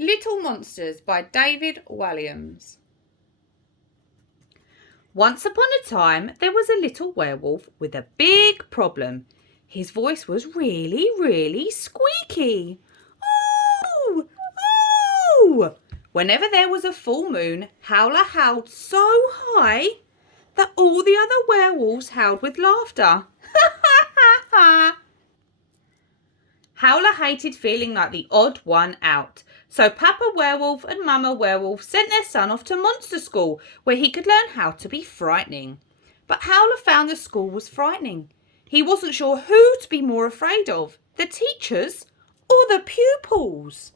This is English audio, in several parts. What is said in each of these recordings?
Little Monsters by David Walliams. Once upon a time, there was a little werewolf with a big problem. His voice was really, really squeaky. Ooh! Ooh! Whenever there was a full moon, Howler howled so high that all the other werewolves howled with laughter. Howler hated feeling like the odd one out, so Papa Werewolf and Mama Werewolf sent their son off to monster school where he could learn how to be frightening. But Howler found the school was frightening. He wasn't sure who to be more afraid of, the teachers or the pupils.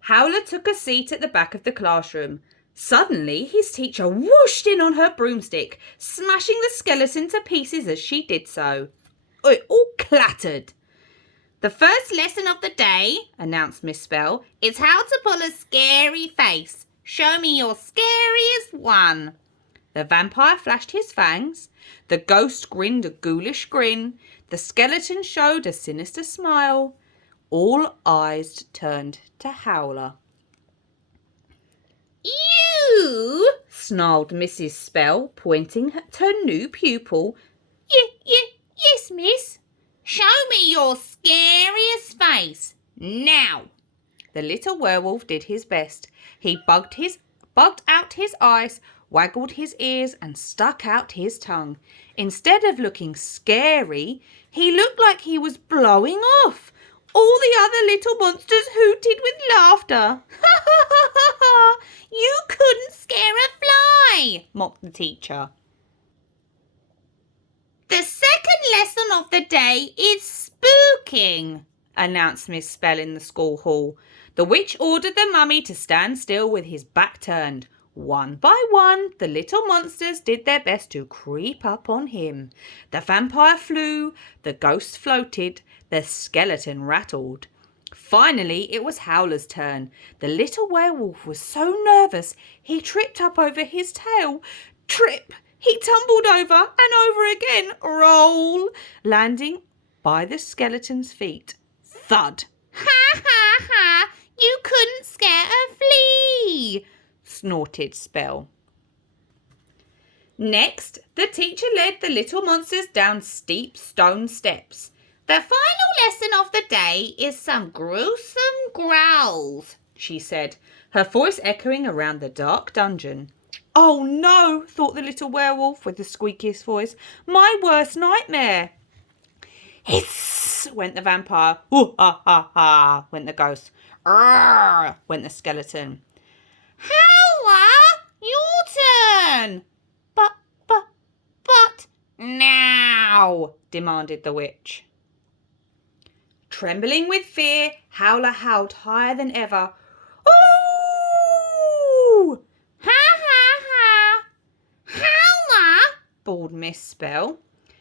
Howler took a seat at the back of the classroom. Suddenly, his teacher whooshed in on her broomstick, smashing the skeleton to pieces as she did so. It all clattered. "The first lesson of the day," announced Miss Spell, "is how to pull a scary face. Show me your scariest one." The vampire flashed his fangs. The ghost grinned a ghoulish grin. The skeleton showed a sinister smile. All eyes turned to Howler. "You," snarled Mrs. Spell, pointing at her new pupil. Yes, miss. Show me your scariest face. Now." The little werewolf did his best. He bugged out his eyes, waggled his ears and stuck out his tongue. Instead of looking scary, he looked like he was blowing off. All the other little monsters hooted with laughter. "Ha ha ha ha ha! You couldn't scare a fly," mocked the teacher. "The second lesson of the day is spooking," announced Miss Spell in the school hall. The witch ordered the mummy to stand still with his back turned. One by one, the little monsters did their best to creep up on him. The vampire flew, the ghost floated, the skeleton rattled. Finally, it was Howler's turn. The little werewolf was so nervous he tripped up over his tail. Trip! He tumbled over and over again, roll, landing by the skeleton's feet. Thud! "Ha ha ha! You couldn't scare a flea," snorted Spell. Next, the teacher led the little monsters down steep stone steps. "The final lesson of the day is some gruesome growls," she said, her voice echoing around the dark dungeon. "Oh no," thought the little werewolf with the squeakiest voice. "My worst nightmare." "Hiss," went the vampire. "Ooh ha ha ha," went the ghost. "Arr," went the skeleton. "Howler, your turn." But now," demanded the witch. Trembling with fear, Howler howled higher than ever. "Ooh! Ha ha ha! Howler," bawled Miss Spell,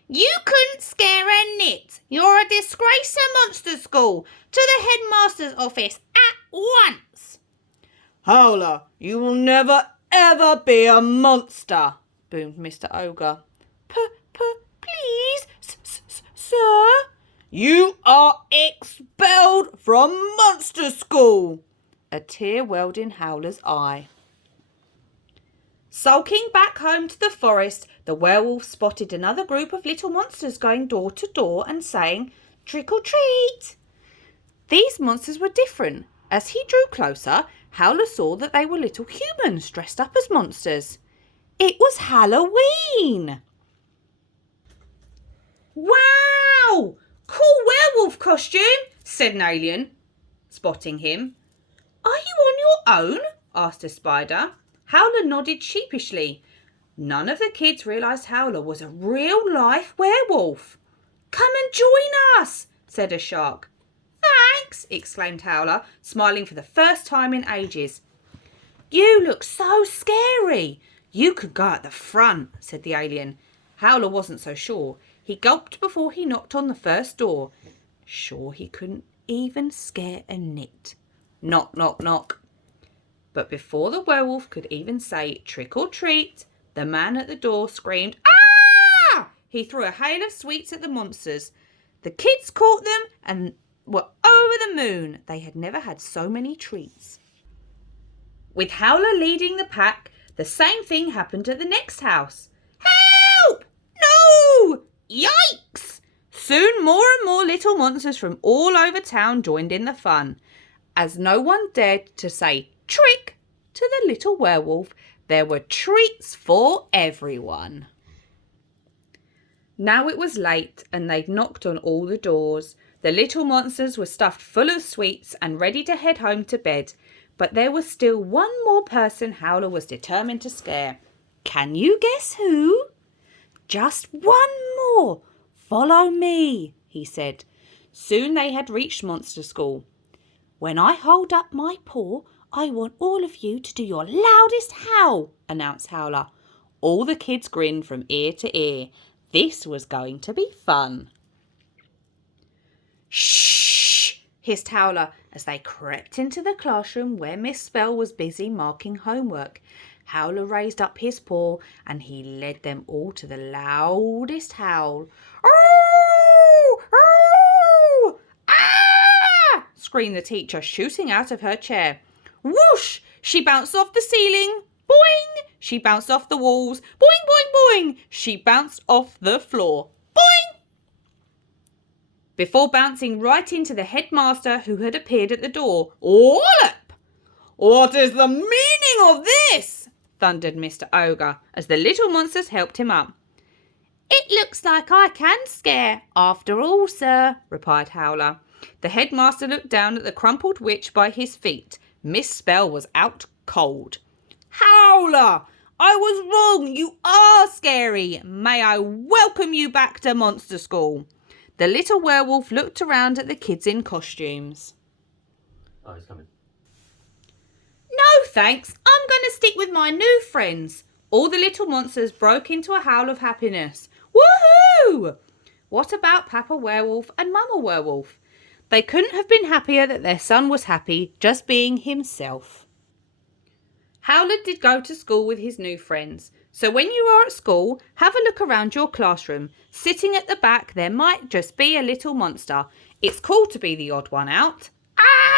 "you couldn't scare a nit. You're a disgrace to Monster School. To the headmaster's office at once." "Howler, you will never ever be a monster," boomed Mr. Ogre. Please, sir." "You are expelled from Monster School." A tear welled in Howler's eye. Sulking back home to the forest, the werewolf spotted another group of little monsters going door to door and saying, "Trick or treat." These monsters were different. As he drew closer, Howler saw that they were little humans dressed up as monsters. It was Halloween. "Wow! Cool werewolf costume," said an alien, spotting him. "Are you on your own?" asked a spider. Howler nodded sheepishly. None of the kids realised Howler was a real-life werewolf. "Come and join us," said a shark. "Thanks," exclaimed Howler, smiling for the first time in ages. "You look so scary. You could go at the front," said the alien. Howler wasn't so sure. He gulped before he knocked on the first door. Sure he couldn't even scare a nit. Knock, knock, knock. But before the werewolf could even say trick or treat, the man at the door screamed, "Ah!" He threw a hail of sweets at the monsters. The kids caught them and were over the moon. They had never had so many treats. With Howler leading the pack, the same thing happened at the next house. Help! No! Yikes! Soon more and more little monsters from all over town joined in the fun. As no one dared to say trick to the little werewolf, there were treats for everyone. Now it was late and they'd knocked on all the doors. The little monsters were stuffed full of sweets and ready to head home to bed. But there was still one more person Howler was determined to scare. Can you guess who? Just one more. Follow me, he said. Soon they had reached Monster School. When I hold up my paw, I want all of you to do your loudest howl, announced Howler. All the kids grinned from ear to ear. This was going to be fun. Shh, hissed Howler as they crept into the classroom where Miss Spell was busy marking homework. Howler raised up his paw and he led them all to the loudest howl. Oh! Oh! Ah! Screamed the teacher, shooting out of her chair. Whoosh! She bounced off the ceiling. Boing! She bounced off the walls. Boing, boing, boing! She bounced off the floor. Boing! Before bouncing right into the headmaster who had appeared at the door. Wallop! What is the meaning of this? Thundered Mr. Ogre as the little monsters helped him up. It looks like I can scare, after all, sir, replied Howler. The headmaster looked down at the crumpled witch by his feet. Miss Spell was out cold. Howler! I was wrong. You are scary. May I welcome you back to Monster School. The little werewolf looked around at the kids in costumes. Oh, he's coming. No, thanks. I'm going to stick with my new friends. All the little monsters broke into a howl of happiness. Woohoo! What about Papa Werewolf and Mama Werewolf? They couldn't have been happier that their son was happy, just being himself. Howler did go to school with his new friends. So when you are at school, have a look around your classroom. Sitting at the back, there might just be a little monster. It's cool to be the odd one out. Ah!